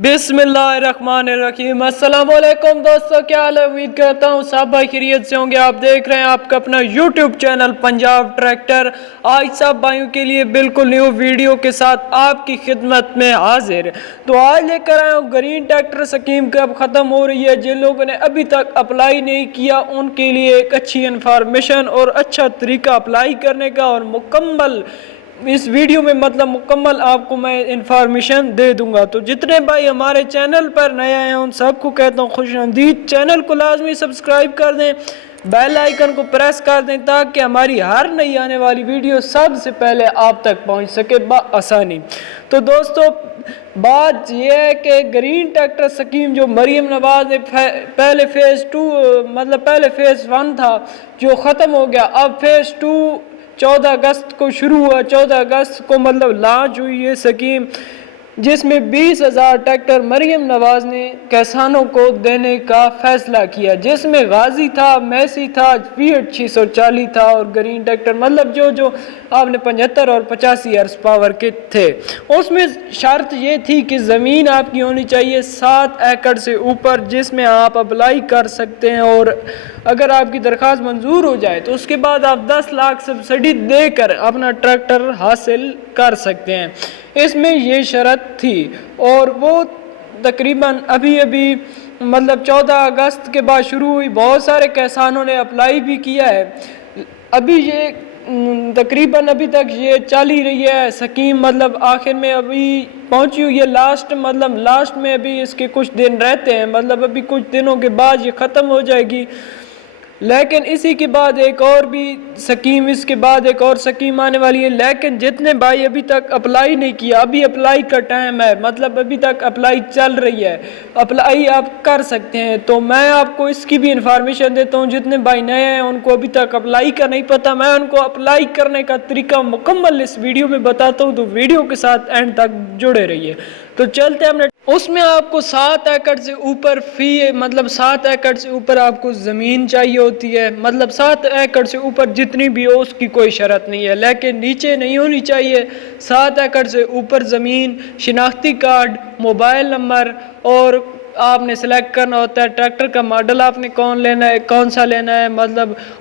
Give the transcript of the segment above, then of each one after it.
बिस्मिल्लाहिर्रहमानिर्रहीम। अस्सलाम वालेकुम दोस्तों, क्या हाल है? उम्मीद करता हूँ सब भाई खैरियत से होंगे। आप देख रहे हैं आपका अपना यूट्यूब चैनल पंजाब ट्रैक्टर। आज सब भाइयों के लिए बिल्कुल न्यू वीडियो के साथ आपकी खिदमत में हाजिर। तो आज लेकर आया हूँ ग्रीन ट्रैक्टर स्कीम कब ख़त्म हो रही है। जिन लोगों ने अभी तक अप्लाई नहीं किया उनके लिए एक अच्छी इन्फॉर्मेशन और अच्छा तरीका अप्लाई करने का, और मुकम्मल इस वीडियो में मुकम्मल आपको मैं इंफॉर्मेशन दे दूंगा। तो जितने भाई हमारे चैनल पर नए आए हैं उन सबको कहता हूँ खुशामदीद। चैनल को लाजमी सब्सक्राइब कर दें, बेल आइकन को प्रेस कर दें ताकि हमारी हर नई आने वाली वीडियो सबसे पहले आप तक पहुंच सके बआसानी। तो दोस्तों, बात यह है कि ग्रीन ट्रैक्टर स्कीम जो मरीम नवाज ने पहले पहले फेज़ 1 था जो ख़त्म हो गया, अब फेज़ 2 14 अगस्त को शुरू हुआ। 14 अगस्त को लॉन्च हुई ये स्कीम, जिसमें 20,000 ट्रैक्टर मरीम नवाज ने किसानों को देने का फैसला किया, जिसमें गाजी था, मैसी था, फीएट 640 था और ग्रीन ट्रैक्टर जो आपने 75 और 85 हॉर्स पावर के थे। उसमें शर्त ये थी कि ज़मीन आपकी होनी चाहिए 7 एकड़ से ऊपर, जिसमें आप अप्लाई कर सकते हैं, और अगर आपकी दरख्वास्त मंजूर हो जाए तो उसके बाद आप 10 लाख सब्सिडी देकर अपना ट्रैक्टर हासिल कर सकते हैं। इसमें ये शर्त थी, और वो तकरीबन अभी 14 अगस्त के बाद शुरू हुई। बहुत सारे किसानों ने अप्लाई भी किया है। अभी ये तकरीबन अभी तक ये चल ही रही है स्कीम, आखिर में अभी पहुंची हुई है लास्ट में अभी इसके कुछ दिन रहते हैं, अभी कुछ दिनों के बाद ये ख़त्म हो जाएगी। लेकिन इसी के बाद एक और स्कीम आने वाली है। लेकिन जितने भाई अभी तक अप्लाई नहीं किया, अभी अप्लाई का टाइम है, अभी तक अप्लाई चल रही है, अप्लाई आप कर सकते हैं। तो मैं आपको इसकी भी इंफॉर्मेशन देता हूँ। जितने भाई नए हैं उनको अभी तक अप्लाई का नहीं पता, मैं उनको अप्लाई करने का तरीका मुकम्मल इस वीडियो में बताता हूँ। तो वीडियो के साथ एंड तक जुड़े रहिए। तो चलते हैं उसमें आपको 7 एकड़ से ऊपर 7 एकड़ से ऊपर आपको ज़मीन चाहिए होती है। 7 एकड़ से ऊपर जितनी भी हो उसकी कोई शर्त नहीं है, लेकिन नीचे नहीं होनी चाहिए। 7 एकड़ से ऊपर ज़मीन, शिनाख्ती कार्ड, मोबाइल नंबर, और आपने सेलेक्ट करना होता है ट्रैक्टर का मॉडल आपने कौन सा लेना है,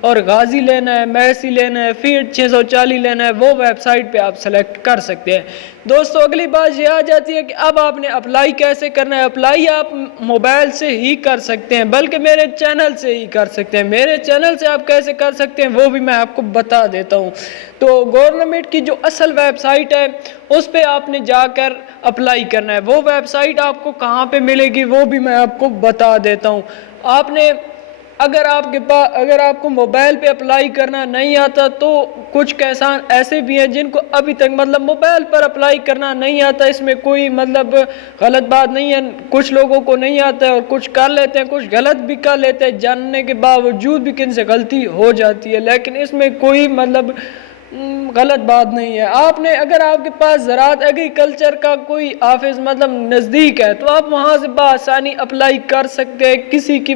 और गाजी लेना है, मैसी लेना है, फीएट 640 लेना है, वो वेबसाइट पे आप सेलेक्ट कर सकते हैं। दोस्तों, अगली बात ये आ जाती है कि अब आपने अप्लाई कैसे करना है। अप्लाई आप मोबाइल से ही कर सकते हैं, बल्कि मेरे चैनल से ही कर सकते हैं। मेरे चैनल से आप कैसे कर सकते हैं वो भी मैं आपको बता देता हूँ। तो गवर्नमेंट की जो असल वेबसाइट है उस पे आपने जाकर अप्लाई करना है। वो वेबसाइट आपको कहाँ पे मिलेगी वो भी मैं आपको बता देता हूँ। अगर आपको मोबाइल पे अप्लाई करना नहीं आता, तो कुछ किसान ऐसे भी हैं जिनको अभी तक मोबाइल पर अप्लाई करना नहीं आता। इसमें कोई गलत बात नहीं है। कुछ लोगों को नहीं आता है और कुछ कर लेते हैं, कुछ गलत भी कर लेते हैं, जानने के बावजूद भी किन से गलती हो जाती है। लेकिन इसमें कोई गलत बात नहीं है। अगर आपके पास ज़राअत एग्रीकल्चर का कोई ऑफिस नज़दीक है तो आप वहाँ से बआसानी अप्लाई कर सकते हैं। किसी की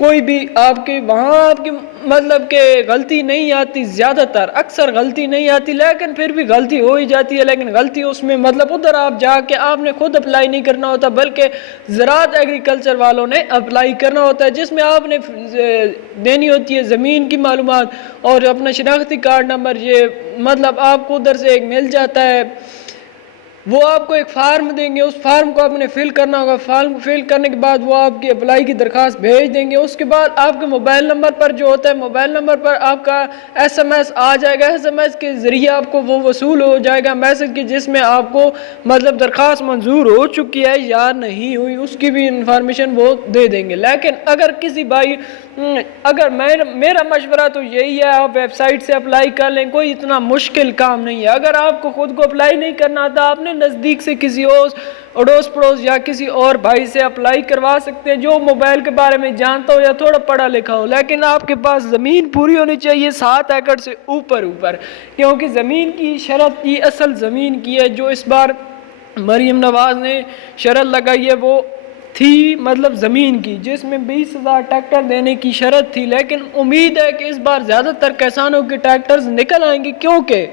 कोई भी आपकी के गलती नहीं आती, ज़्यादातर अक्सर गलती नहीं आती, लेकिन फिर भी गलती हो ही जाती है। लेकिन गलती उसमें उधर आप जाके आपने खुद अप्लाई नहीं करना होता, बल्कि ज़राअत एग्रीकल्चर वालों ने अप्लाई करना होता है, जिसमें आपने देनी होती है ज़मीन की मालूमात और अपना शनाख्ती कार्ड नंबर। ये आपको उधर से एक मिल जाता है, वो आपको एक फार्म देंगे, उस फार्म को आपने फिल करना होगा। फार्म फिल करने के बाद वो आपकी अप्लाई की दरख्वास्त भेज देंगे। उसके बाद आपके मोबाइल नंबर पर जो होता है, मोबाइल नंबर पर आपका SMS आ जाएगा। SMS के ज़रिए आपको वो वसूल हो जाएगा मैसेज की, जिसमें आपको दरख्वास्त मंजूर हो चुकी है या नहीं हुई उसकी भी इंफॉर्मेशन वो दे देंगे। लेकिन अगर किसी भाई मेरा मशवरा तो यही है, आप वेबसाइट से अप्लाई कर लें, कोई इतना मुश्किल काम नहीं है। अगर आपको खुद को अप्लाई नहीं करना आता, आपने नज़दीक से किसी और अड़ोस पड़ोस या किसी और भाई से अप्लाई करवा सकते हैं जो मोबाइल के बारे में जानता हो या थोड़ा पढ़ा लिखा हो। लेकिन आपके पास ज़मीन पूरी होनी चाहिए 7 एकड़ से ऊपर, क्योंकि ज़मीन की शर्त की असल ज़मीन की है। जो इस बार मरीम नवाज ने शर्त लगाई है वो थी ज़मीन की, जिसमें 20,000 ट्रैक्टर देने की शर्त थी। लेकिन उम्मीद है कि इस बार ज़्यादातर किसानों के ट्रैक्टर्स निकल आएंगे, क्योंकि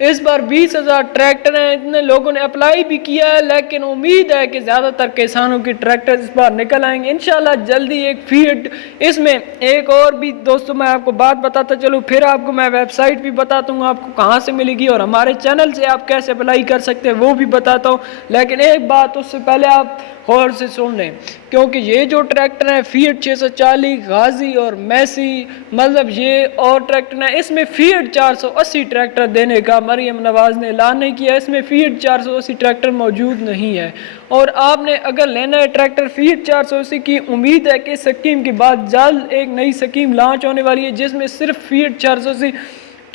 इस बार 20,000 ट्रैक्टर हैं, इतने लोगों ने अप्लाई भी किया है, लेकिन उम्मीद है कि ज़्यादातर किसानों की ट्रैक्टर इस बार निकल आएंगे इंशाल्लाह जल्दी। एक फीड इसमें एक और भी दोस्तों मैं आपको बात बताता चलूँ, फिर आपको मैं वेबसाइट भी बताता हूँ आपको कहाँ से मिलेगी, और हमारे चैनल से आप कैसे अप्लाई कर सकते हैं वो भी बताता हूँ। लेकिन एक बात उससे पहले आप गौर से सुन लें, क्योंकि ये जो ट्रैक्टर हैं फीड 640 गाजी और मैसी, मतलब ये और ट्रैक्टर हैं, इसमें फीड 480 ट्रैक्टर देने का मरियम नवाज़ ने ऐलान नहीं किया, इसमें फीड 480 ट्रैक्टर मौजूद नहीं है। और आपने अगर लेना है ट्रैक्टर फीड 480 की, उम्मीद है कि स्कीम के बाद जल्द एक नई स्कीम लॉन्च होने वाली है जिसमें सिर्फ फीड 480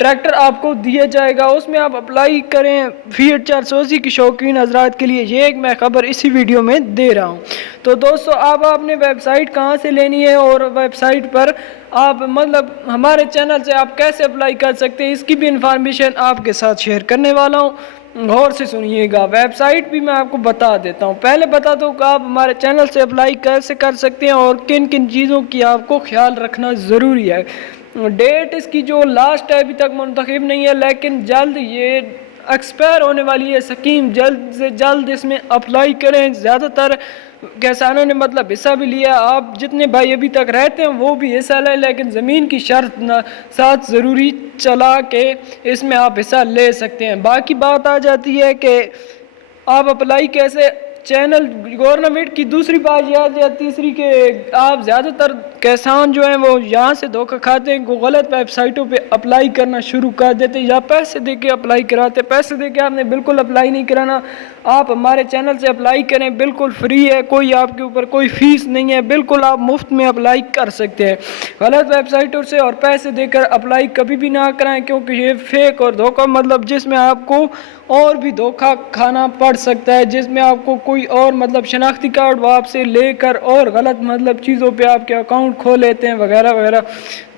ट्रैक्टर आपको दिया जाएगा, उसमें आप अप्लाई करें फीड 480 की शौकीन हजरात के लिए। ये एक मैं खबर इसी वीडियो में दे रहा हूँ। तो दोस्तों अब आपने वेबसाइट कहाँ से लेनी है और वेबसाइट पर आप मतलब हमारे चैनल से आप कैसे अप्लाई कर सकते हैं, इसकी भी इंफॉर्मेशन आपके साथ शेयर करने वाला हूँ। गौर से सुनिएगा, वेबसाइट भी मैं आपको बता देता हूँ। पहले बता दूँ कि आप हमारे चैनल से अप्लाई कैसे कर सकते हैं और किन किन चीज़ों की आपको ख्याल रखना ज़रूरी है। डेट इसकी जो लास्ट है अभी तक मुंतखब नहीं है, लेकिन जल्द ये एक्सपायर होने वाली है स्कीम, जल्द से जल्द इसमें अप्लाई करें। ज़्यादातर किसानों ने मतलब हिस्सा भी लिया, आप जितने भाई अभी तक रहते हैं वो भी हिस्सा लें, लेकिन ज़मीन की शर्त साथ ज़रूरी चला के इसमें आप हिस्सा ले सकते हैं। बाकी बात आ जाती है कि आप अप्लाई कैसे, चैनल गवर्नमेंट की दूसरी बात याद या तीसरी के आप ज़्यादातर किसान जो हैं वो यहाँ से धोखा खाते हैं, गलत वेबसाइटों पे अप्लाई करना शुरू कर देते हैं या पैसे दे के अप्लाई कराते हैं। पैसे दे के आपने बिल्कुल अप्लाई नहीं कराना, आप हमारे चैनल से अप्लाई करें, बिल्कुल फ्री है, कोई आपके ऊपर कोई फ़ीस नहीं है, बिल्कुल आप मुफ्त में अप्लाई कर सकते हैं। गलत वेबसाइटों से और पैसे देकर अप्लाई कभी भी ना कराएं, क्योंकि ये फेक और धोखा मतलब जिसमें आपको और भी धोखा खाना पड़ सकता है, जिसमें आपको कोई और मतलब शनाख्ती कार्ड वो आपसे लेकर और गलत मतलब चीज़ों पे आपके अकाउंट खोल लेते हैं वगैरह वगैरह।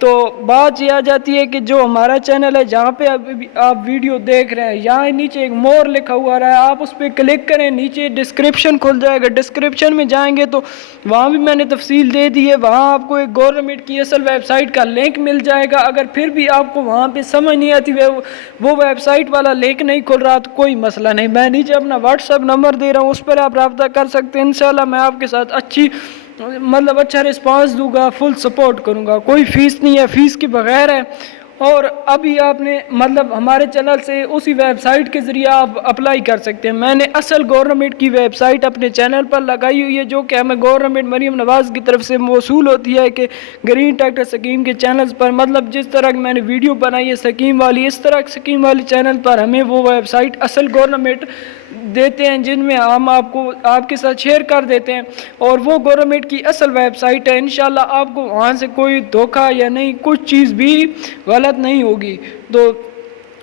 तो बात ये आ जाती है कि जो हमारा चैनल है जहाँ पे अभी आप वीडियो देख रहे हैं, यहाँ नीचे एक मोर लिखा हुआ रहा है, आप उस पर क्लिक करें, नीचे डिस्क्रिप्शन खुल जाएगा, डिस्क्रिप्शन में जाएंगे तो वहाँ भी मैंने तफसील दे दी है, वहाँ आपको एक गवर्नमेंट की असल वेबसाइट का लिंक मिल जाएगा। अगर फिर भी आपको वहाँ पे समझ नहीं आती वो वेबसाइट वाला लिंक नहीं खुल रहा तो कोई मसला नहीं, मैं नीचे अपना व्हाट्सअप नंबर दे रहा हूँ, उस पर आप रब्ता कर सकते हैं। इंशाल्लाह मैं आपके साथ अच्छा रिस्पांस दूंगा, फुल सपोर्ट करूंगा, कोई फ़ीस नहीं है, फ़ीस के बगैर है। और अभी आपने मतलब हमारे चैनल से उसी वेबसाइट के ज़रिए आप अप्लाई कर सकते हैं। मैंने असल गवर्नमेंट की वेबसाइट अपने चैनल पर लगाई हुई है, जो कि हमें गवर्नमेंट मरीम नवाज़ की तरफ से मौसूल होती है कि ग्रीन ट्रैक्टर स्कीम के चैनल पर, मतलब जिस तरह मैंने वीडियो बनाई है स्कीम वाली, इस तरह स्कीम वाली चैनल पर हमें वो वेबसाइट असल गवर्नमेंट देते हैं, जिनमें हम आपको आपके साथ शेयर कर देते हैं, और वो गवर्नमेंट की असल वेबसाइट है। इंशाल्लाह आपको वहाँ से कोई धोखा या नहीं कुछ चीज़ भी गलत नहीं होगी। तो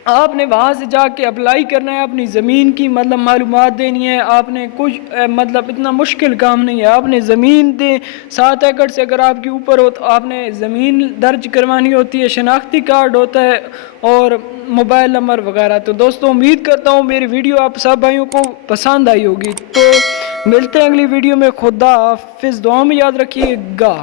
आपने वहाँ से जाके अप्लाई करना है, अपनी ज़मीन की मतलब मालूमात देनी है, आपने कुछ मतलब इतना मुश्किल काम नहीं है, आपने ज़मीन दे 7 एकड़ से अगर आपके ऊपर हो तो आपने ज़मीन दर्ज करवानी होती है, शनाख्ती कार्ड होता है और मोबाइल नंबर वगैरह। तो दोस्तों उम्मीद करता हूँ मेरी वीडियो आप सब भाइयों को पसंद आई होगी। तो मिलते हैं अगली वीडियो में, खुदा हाफिज़, दुआ में याद रखिएगा।